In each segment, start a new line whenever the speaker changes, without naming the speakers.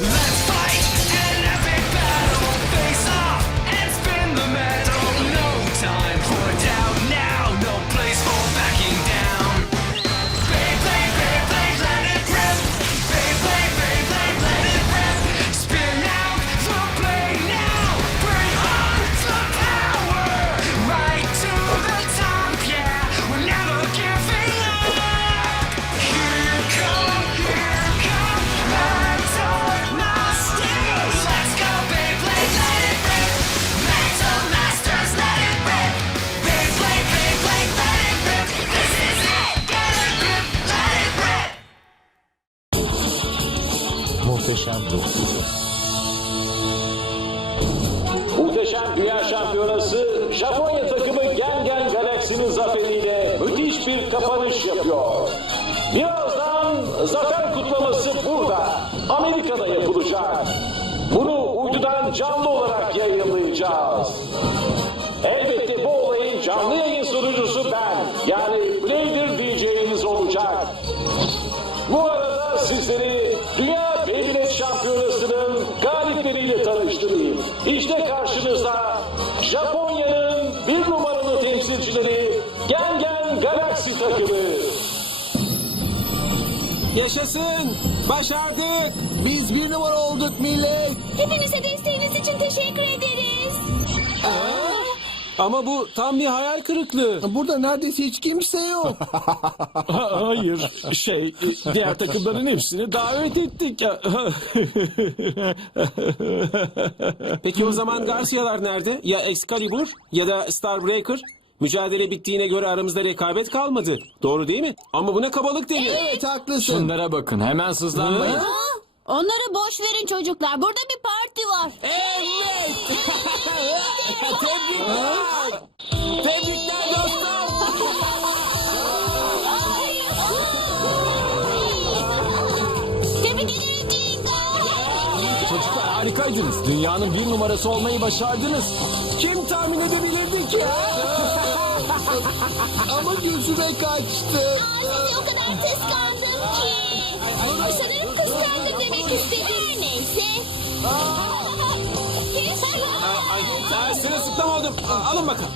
Let's
Muhteşem ruh.
Muhteşem Dünya Şampiyonası Japonya takımı Gen Gen Galaxy'nin zaferiyle müthiş bir kapanış yapıyor. Birazdan zafer kutlaması burada, Amerika'da yapılacak. İşte karşınızda Japonya'nın bir numaralı temsilcileri Gen Gen Galaxy takımı.
Yaşasın! Başardık! Biz bir numara olduk millet!
Hepinize desteğiniz
Ama bu tam bir hayal kırıklığı.
Burada neredeyse hiç kimse yok.
Hayır, şey, diğer takımların hepsini davet ettik.
Peki o zaman Garcia'lar nerede? Ya Excalibur ya da Starbreaker? Mücadele bittiğine göre aramızda rekabet kalmadı. Doğru değil mi? Ama bu ne kabalık değil mi?
evet haklısın.
Şunlara bakın, hemen sızlanmayın.
Onları boş verin çocuklar. Burada bir parti var.
Evet! Tebrikler! Tebrikler dostum!
Tebrik ederim Jingo.
Çocuklar harikaydınız. Dünyanın bir numarası olmayı başardınız. Kim tahmin edebilirdi ki?
Ama gözüme kaçtı.
Aa, sizi o kadar kıskandım ki. Sanırım kıskandım demek istedim. Her neyse.
Ay, ay, sırılsıklam oldum. Alın bakalım.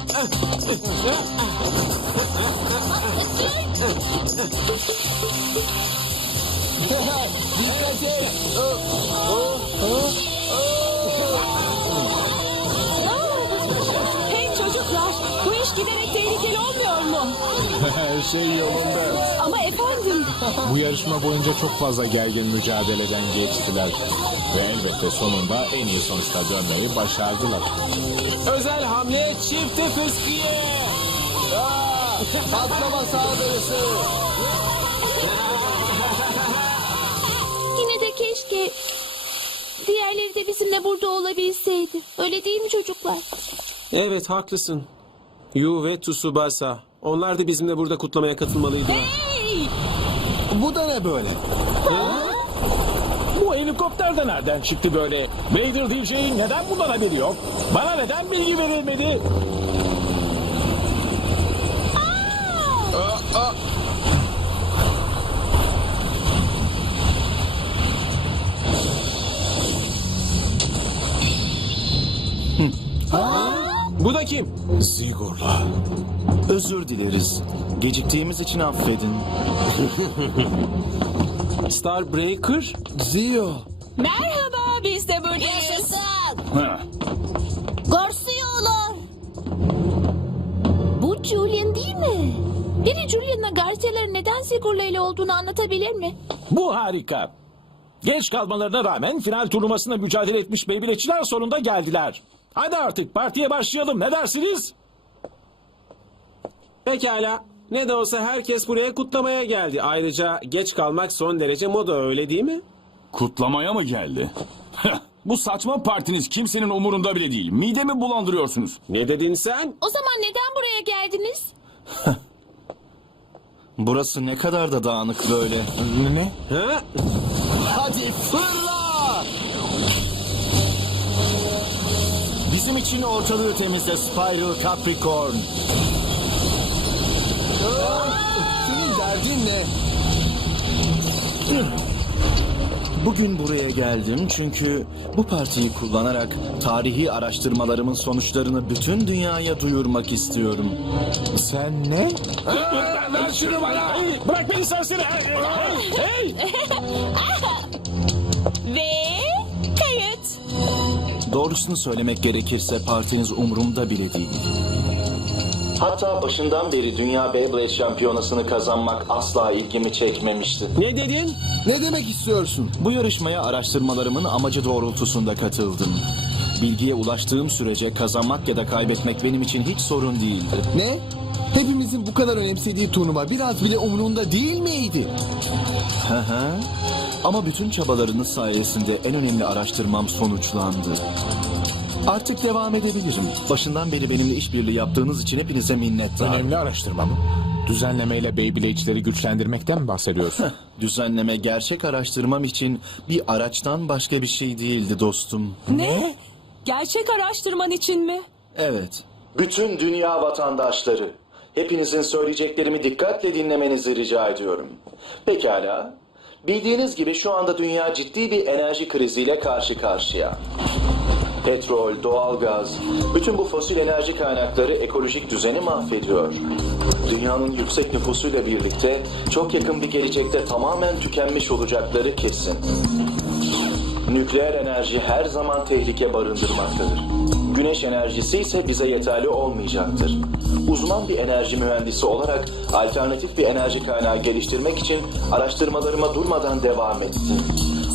Dikkat et.
Her şey yolunda.
Ama efendim,
Bu yarışma boyunca çok fazla gergin mücadeleden geçtiler. Ve elbette sonunda en iyi sonuçta dönmeyi başardılar.
Özel hamle çifte fıskiye.
Patlama saldırısı.
Yine de keşke diğerleri de bizimle burada olabilseydi. Öyle değil mi çocuklar?
Evet haklısın. Yu ve Tsubasa. Onlar da bizimle burada kutlamaya katılmalıydılar.
Bu da ne böyle?
Bu helikopter de nereden çıktı böyle? Blader DJ'in neden bundan haberi yok? Bana neden bilgi verilmedi?
Bu da kim?
Zigor'la.
Özür dileriz. Geciktiğimiz için affedin.
Starbreaker?
Zio.
merhaba biz de buradayız.
Yaşasın.
Ha.
Garcia'lar. Bu Julian değil mi? Biri Julian'la Garcia'ların neden Sigur'la ile olduğunu anlatabilir mi?
Bu harika. Geç kalmalarına rağmen final turnuvasında mücadele etmiş Beybiletçiler sonunda geldiler. Hadi artık partiye başlayalım ne dersiniz?
Pekala. Ne de olsa herkes buraya kutlamaya geldi. Ayrıca geç kalmak son derece moda öyle değil mi?
Kutlamaya mı geldi? Bu saçma partiniz kimsenin umurunda bile değil. Midemi bulandırıyorsunuz.
Ne dedin sen?
O zaman neden buraya geldiniz?
Burası ne kadar da dağınık böyle.
Ne?
Ha?
Hadi fırla.
Bizim için ortalığı temizle Spiral Capricorn.
Senin derdin ne?
Bugün buraya geldim çünkü bu partiyi kullanarak tarihi araştırmalarımın sonuçlarını bütün dünyaya duyurmak istiyorum.
Sen ne?
Ver şunu bana. Bırak beni serseri. Hey!
Doğrusunu söylemek gerekirse partiniz umurumda bile değil. Hatta başından beri Dünya Beyblade Şampiyonası'nı kazanmak asla ilgimi çekmemişti.
Ne dedin?
Ne demek istiyorsun?
Bu yarışmaya araştırmalarımın amacı doğrultusunda katıldım. Bilgiye ulaştığım sürece kazanmak ya da kaybetmek benim için hiç sorun değildi.
Ne? Hepimizin bu kadar önemsediği turnuva biraz bile umurunda değil miydi?
Hı hı. Ama bütün çabalarınız sayesinde en önemli araştırmam sonuçlandı. Artık devam edebilirim. Başından beri benimle işbirliği yaptığınız için hepinize minnettarım.
Önemli araştırma mı? Düzenlemeyle Beyblade'çileri güçlendirmekten mi bahsediyorsun?
Düzenleme gerçek araştırmam için bir araçtan başka bir şey değildi dostum.
Ne? Gerçek araştırman için mi?
Evet. Bütün dünya vatandaşları. Hepinizin söyleyeceklerimi dikkatle dinlemenizi rica ediyorum. Pekala. Bildiğiniz gibi şu anda dünya ciddi bir enerji kriziyle karşı karşıya. Petrol, doğalgaz, bütün bu fosil enerji kaynakları ekolojik düzeni mahvediyor. Dünyanın yüksek nüfusuyla birlikte çok yakın bir gelecekte tamamen tükenmiş olacakları kesin. Nükleer enerji her zaman tehlike barındırmaktadır. Güneş enerjisi ise bize yeterli olmayacaktır. Uzman bir enerji mühendisi olarak alternatif bir enerji kaynağı geliştirmek için araştırmalarıma durmadan devam ettim.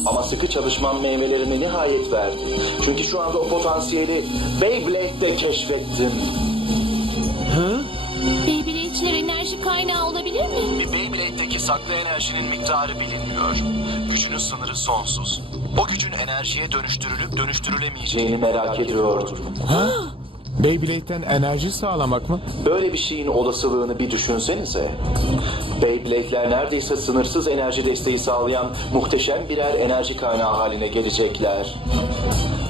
Ama sıkı çalışmam meyvelerimi nihayet verdi. Çünkü şu anda o potansiyeli Beyblade'de keşfettim.
Beyblade'çiler enerji kaynağı olabilir mi?
Bir Beyblade'deki saklı enerjinin miktarı bilinmiyor. Gücünün sınırı sonsuz. O gücün enerjiye dönüştürülüp dönüştürülemeyeceğini merak ediyordum.
Beyblade'den enerji sağlamak mı?
Böyle bir şeyin olasılığını bir düşünsenize. Beyblade'ler neredeyse sınırsız enerji desteği sağlayan muhteşem birer enerji kaynağı haline gelecekler.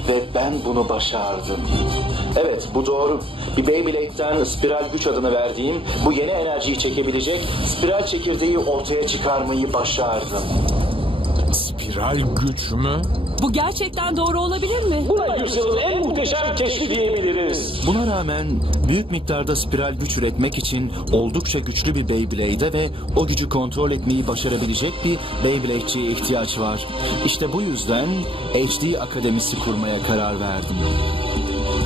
Ve ben bunu başardım. Evet bu doğru. Bir Beyblade'den spiral güç adını verdiğim bu yeni enerjiyi çekebilecek spiral çekirdeği ortaya çıkarmayı başardım.
Spiral güç mü?
Bu gerçekten doğru olabilir mi?
Buna yüzyılın en muhteşem keşfi diyebiliriz.
Buna rağmen büyük miktarda spiral güç üretmek için oldukça güçlü bir Beyblade'e ve o gücü kontrol etmeyi başarabilecek bir Beyblade'ciye ihtiyaç var. İşte bu yüzden HD Akademisi kurmaya karar verdim.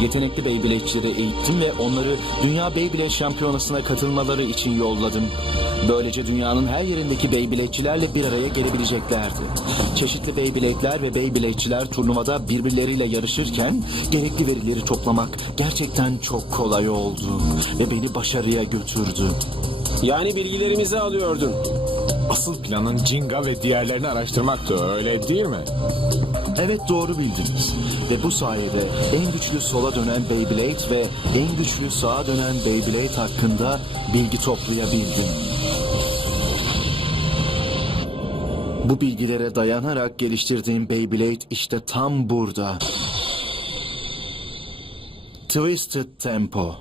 Yetenekli Beyblade'çileri eğittim ve onları Dünya Beyblade Şampiyonası'na katılmaları için yolladım. Böylece dünyanın her yerindeki Beyblade'çilerle bir araya gelebileceklerdi. Çeşitli Beyblade'ler ve Beyblade'çiler turnuvada birbirleriyle yarışırken gerekli verileri toplamak gerçekten çok kolay oldu ve beni başarıya götürdü.
Yani bilgilerimizi alıyordun.
Asıl planın Jinga ve diğerlerini araştırmaktı öyle değil mi?
Evet doğru bildiniz. Ve bu sayede en güçlü sola dönen Beyblade ve en güçlü sağa dönen Beyblade hakkında bilgi toplayabildim. Bu bilgilere dayanarak geliştirdiğim Beyblade işte tam burada. Twisted Tempo.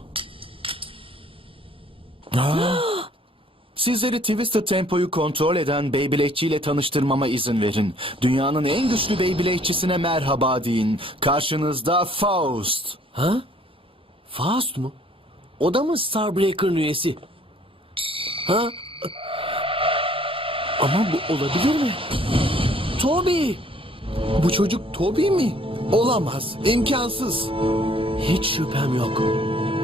Sizleri Twisted Tempo'yu kontrol eden Beyblade'çi ile tanıştırmama izin verin. Dünyanın en güçlü Beyblade'çisine merhaba deyin. Karşınızda Faust.
Ha? Faust mu? O da mı Starbreaker'ın üyesi? Ha? Ama bu olabilir mi? Toby!
Bu çocuk Toby mi? Olamaz. imkansız.
Hiç şüphem yok.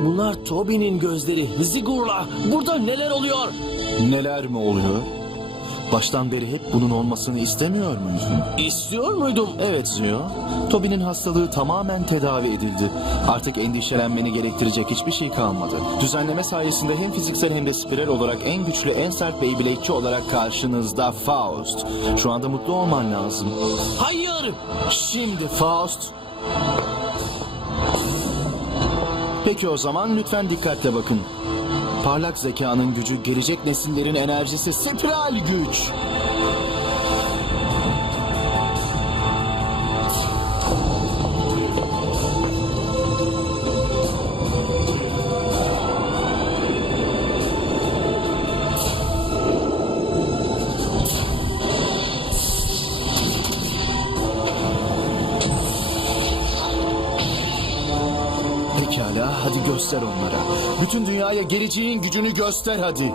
Bunlar Toby'nin gözleri. Zigur'la burada neler oluyor?
Neler mi oluyor? Baştan beri hep bunun olmasını istemiyor muydun?
İstiyor muydum?
Evet Zio. Toby'nin hastalığı tamamen tedavi edildi. Artık endişelenmeni gerektirecek hiçbir şey kalmadı. Düzenleme sayesinde hem fiziksel hem de spiral olarak en güçlü, en sert Beyblade'çi olarak karşınızda Faust. Şu anda mutlu olman lazım.
Hayır!
Şimdi Faust. Peki o zaman lütfen dikkatle bakın. Parlak zekanın gücü, gelecek nesillerin enerjisi, spiral güç. Göster onlara. Bütün dünyaya geleceğin gücünü göster hadi.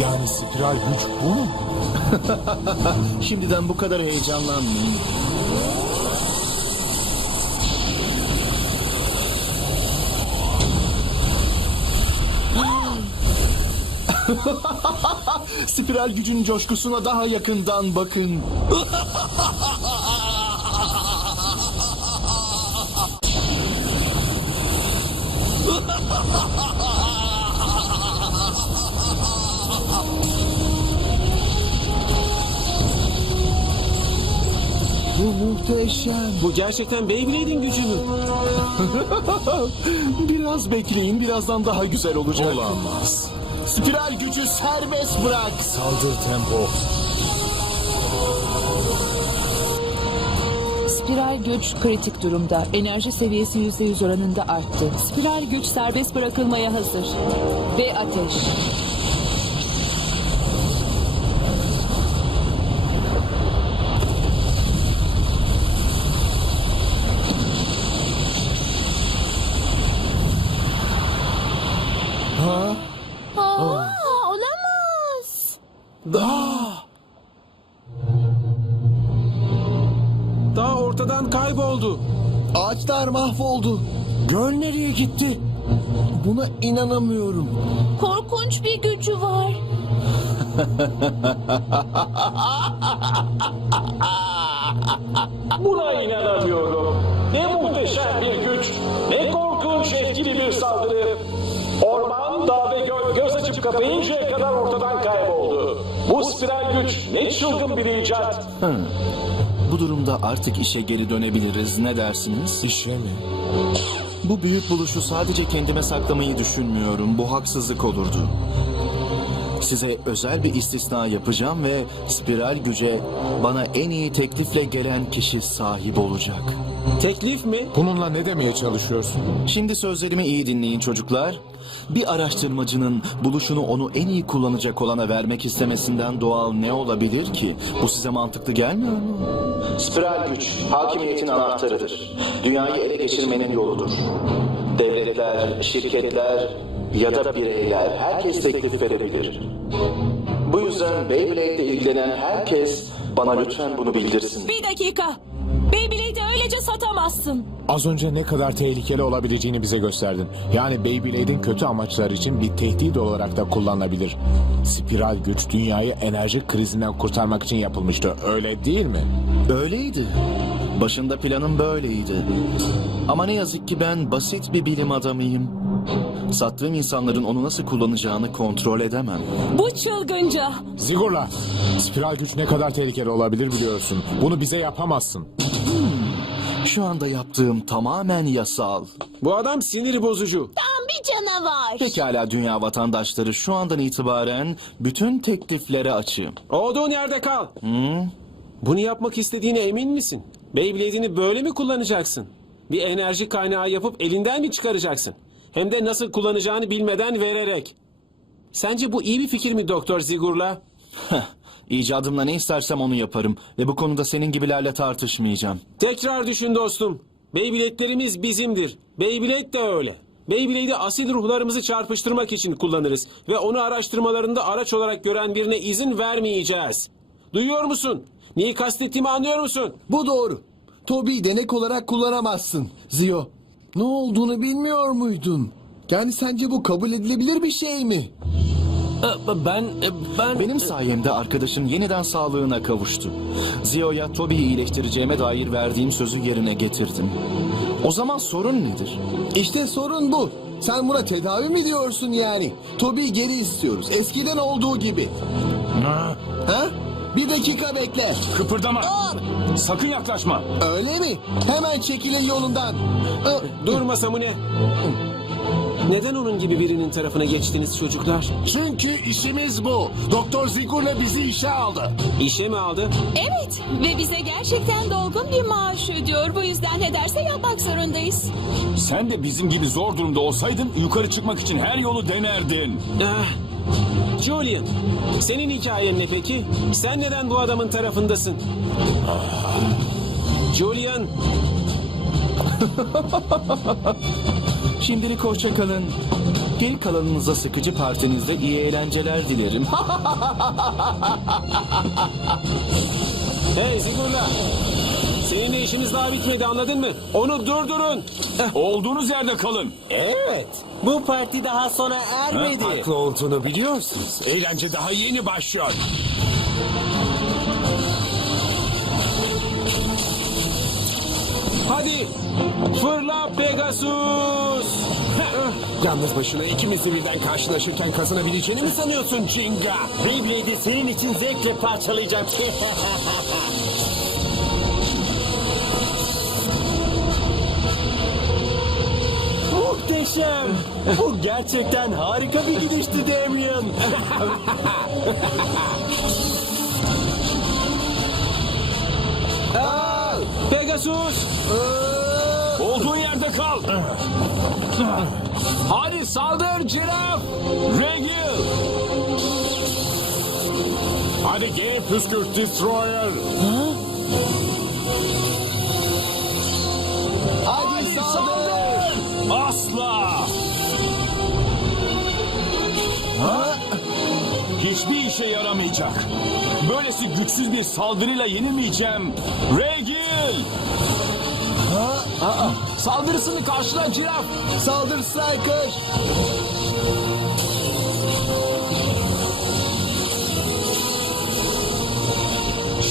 Yani spiral güç bu mu?
Şimdiden bu kadar heyecanlanmayın. Spiral gücün coşkusuna daha yakından bakın. Bu muhteşem.
Bu gerçekten Beyblade'in gücü mü?
Biraz bekleyin, birazdan daha güzel olacak.
Olamaz.
Spiral gücü serbest bırak.
Saldır tempo.
Spiral güç kritik durumda. Enerji seviyesi %100 oranında arttı. Spiral güç serbest bırakılmaya hazır. Ve ateş.
Ortadan kayboldu.
Ağaçlar mahvoldu. Göl nereye gitti? Buna inanamıyorum.
Korkunç bir gücü var.
Buna inanamıyorum. Ne muhteşem bir güç, ne korkunç etkili bir saldırı. Orman, dağ ve göl göz açıp kapayıncaya kadar ortadan kayboldu. Bu spiral güç ne çılgın bir icat.
Bu durumda artık işe geri dönebiliriz. Ne dersiniz?
İşe mi?
Bu büyük buluşu sadece kendime saklamayı düşünmüyorum. Bu haksızlık olurdu. Size özel bir istisna yapacağım ve spiral güce bana en iyi teklifle gelen kişi sahip olacak.
Teklif mi?
Bununla ne demeye çalışıyorsun?
Şimdi sözlerimi iyi dinleyin çocuklar. Bir araştırmacının buluşunu onu en iyi kullanacak olana vermek istemesinden doğal ne olabilir ki? Bu size mantıklı gelmiyor mu? Spiral güç, hakimiyetin anahtarıdır. Dünyayı ele geçirmenin yoludur. Devletler, şirketler ya da bireyler herkes teklif verebilir. Bu yüzden Beyblade ile ilgilenen herkes bana lütfen bunu bildirsin.
Bir dakika. Beyblade'i öylece satamazsın.
Az önce ne kadar tehlikeli olabileceğini bize gösterdin. Yani Beyblade'in kötü amaçlar için bir tehdit olarak da kullanılabilir. Spiral güç dünyayı enerji krizinden kurtarmak için yapılmıştı. Öyle değil mi?
Öyleydi. Başında planım böyleydi. Ama ne yazık ki ben basit bir bilim adamıyım. Sattığım insanların onu nasıl kullanacağını kontrol edemem.
Bu çılgınca.
Zigurla, spiral güç ne kadar tehlikeli olabilir biliyorsun. Bunu bize yapamazsın.
Şu anda yaptığım tamamen yasal.
Bu adam sinir bozucu.
Tam bir canavar.
Pekala dünya vatandaşları şu andan itibaren bütün tekliflere açığım.
Olduğun yerde kal. Bunu yapmak istediğine emin misin? Beyblade'ini böyle mi kullanacaksın? Bir enerji kaynağı yapıp elinden mi çıkaracaksın? Hem de nasıl kullanacağını bilmeden vererek. Sence bu iyi bir fikir mi Doktor Zigurla?
İcadımla ne istersem onu yaparım ve bu konuda senin gibilerle tartışmayacağım.
Tekrar düşün dostum. Beyblade'lerimiz bizimdir. Beyblade de öyle. Beyblade'i asil ruhlarımızı çarpıştırmak için kullanırız. Ve onu araştırmalarında araç olarak gören birine izin vermeyeceğiz. Duyuyor musun? Neyi kastettiğimi anlıyor musun?
Bu doğru. Toby'yi denek olarak kullanamazsın. Zio, ne olduğunu bilmiyor muydun? Yani sence bu kabul edilebilir bir şey mi?
Ben, ben...
Benim sayemde arkadaşın yeniden sağlığına kavuştu. Zio'ya Toby'yi iyileştireceğime dair verdiğim sözü yerine getirdim. O zaman sorun nedir?
İşte sorun bu. Sen buna tedavi mi diyorsun yani? Toby'yi geri istiyoruz. Eskiden olduğu gibi. Ha? Bir dakika bekle.
Kıpırdama. Sakın yaklaşma.
Öyle mi? Hemen çekilin yolundan.
Durma Samune. Neden onun gibi birinin tarafına geçtiniz çocuklar?
Çünkü işimiz bu. Doktor Zigur'la bizi işe aldı.
İşe mi aldı?
Evet ve bize gerçekten dolgun bir maaş ödüyor. Bu yüzden ne derse yapmak zorundayız.
Sen de bizim gibi zor durumda olsaydın yukarı çıkmak için her yolu denerdin.
Ah. Julian, senin hikayen ne peki? Sen neden bu adamın tarafındasın? Julian,
Şimdilik hoşça kalın. Geri kalanınıza sıkıcı partinizde iyi eğlenceler dilerim.
hey Zigurla. Seninle işimiz daha bitmedi anladın mı? Onu durdurun.
Olduğunuz yerde kalın.
Evet. Bu parti daha sona ermedi.
Haklı olduğunu biliyorsunuz. Eğlence daha yeni başlıyor.
Hadi fırla Pegasus.
Yalnız başına ikimizi birden karşılaşırken kazanabileceğini mi sanıyorsun Jinga?
Beyblade'i senin için zevkle parçalayacağım. Muhteşem. Bu gerçekten harika bir gidişti Damien.
Pegasus.
Olduğun yerde kal.
Hadi saldır Ciraf.
Regil.
Hadi gel püskürt Destroyer.
Hadi saldır.
Asla. Hiçbir işe yaramayacak. Böylesi güçsüz bir saldırıyla yenilmeyeceğim. Regil.
Saldırısını karşıla Ciraf.
Saldır Striker.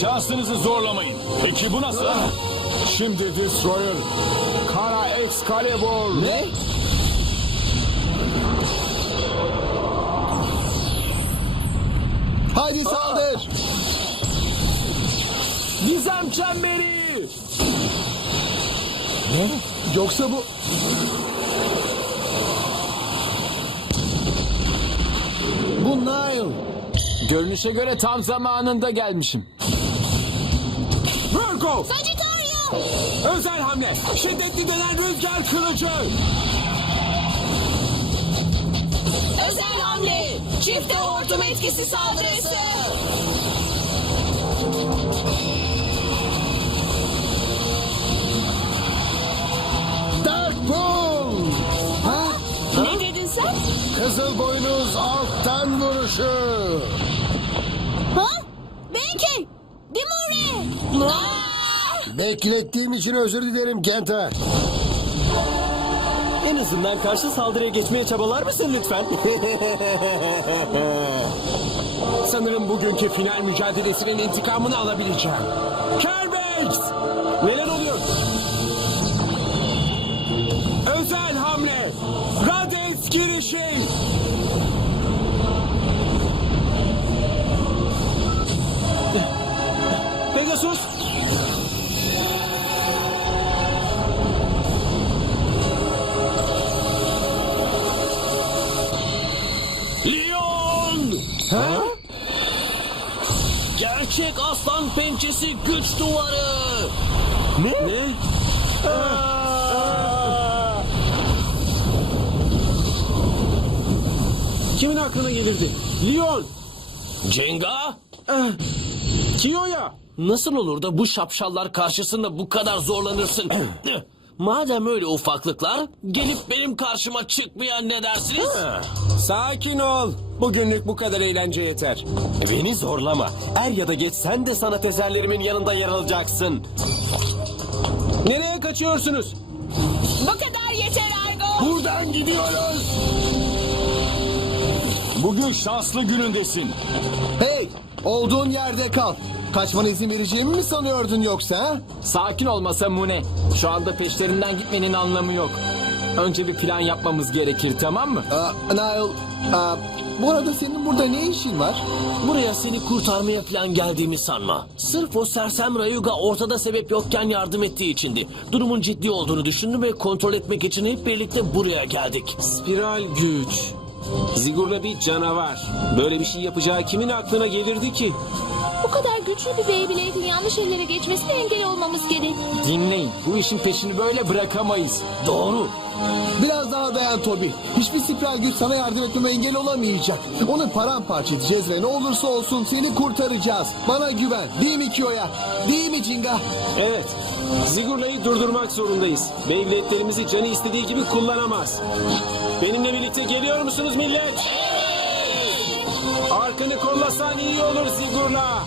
Şansınızı zorlamayın. Peki bu nasıl?
Şimdi Destroyer. Kara Excalibur.
Ne? Hadi saldır.
Gizem çemberi.
Ne? Yoksa bu... Bu Nile.
Görünüşe göre tam zamanında gelmişim. Virgo.
Sagittario.
Özel hamle. Şiddetli dönen rüzgar kılıcı.
Özel hamle. Çifte hortum etkisi saldırısı.
Sen?
Kızıl boynuz alttan vuruşu.
Ha? Benki. Dimure. Aa!
Beklettiğim için özür dilerim Kenta.
en azından karşı saldırıya geçmeye çabalar mısın lütfen?
Sanırım bugünkü final mücadelesinin intikamını alabileceğim. Kerbex! Neler oluyor? Özel hamle! Rades girişi!
Gerçek aslan pençesi güç duvarı.
Ne? Kimin aklına gelirdi? Leon!
Cenga?
Kiyo'ya!
Nasıl olur da bu şapşallar karşısında bu kadar zorlanırsın? Madem öyle ufaklıklar, gelip benim karşıma çıkmayan ne dersiniz?
Sakin ol. Bugünlük bu kadar eğlence yeter.
Beni zorlama. Er ya da geç sen de sanat eserlerimin yanında yer alacaksın.
Nereye kaçıyorsunuz?
Bu kadar yeter Argo.
Buradan gidiyoruz. Bugün şanslı günündesin.
Hey, olduğun yerde kal. Kaçmana izin vereceğimi mi sanıyordun yoksa? ha?
Sakin olmasa Mune. Şu anda peşlerinden gitmenin anlamı yok. Önce bir plan yapmamız gerekir tamam mı?
Aa, Niall, aa, bu arada senin burada ne işin var?
Buraya seni kurtarmaya falan geldiğimi sanma. Sırf o sersem Rayuga ortada sebep yokken yardım ettiği içindi. Durumun ciddi olduğunu düşündüm ve kontrol etmek için hep birlikte buraya geldik.
Spiral güç. Zigur'la bir canavar. Böyle bir şey yapacağı kimin aklına gelirdi ki?
Bu kadar güçlü bir Beyblade'in yanlış ellere geçmesine engel olmamız gerek.
Dinleyin. Bu işin peşini böyle bırakamayız.
Doğru.
Biraz daha dayan Toby. Hiçbir spiral güç sana yardım etmeme engel olamayacak. Onu paramparça edeceğiz ve ne olursa olsun seni kurtaracağız. Bana güven. Değil mi Kiyo'ya? Değil mi Jinga?
Evet. Zigurla'yı durdurmak zorundayız. Beyblade'lerimizi canı istediği gibi kullanamaz. Benimle birlikte geliyor musunuz millet? Arkanı kollasan iyi olur Zigurla.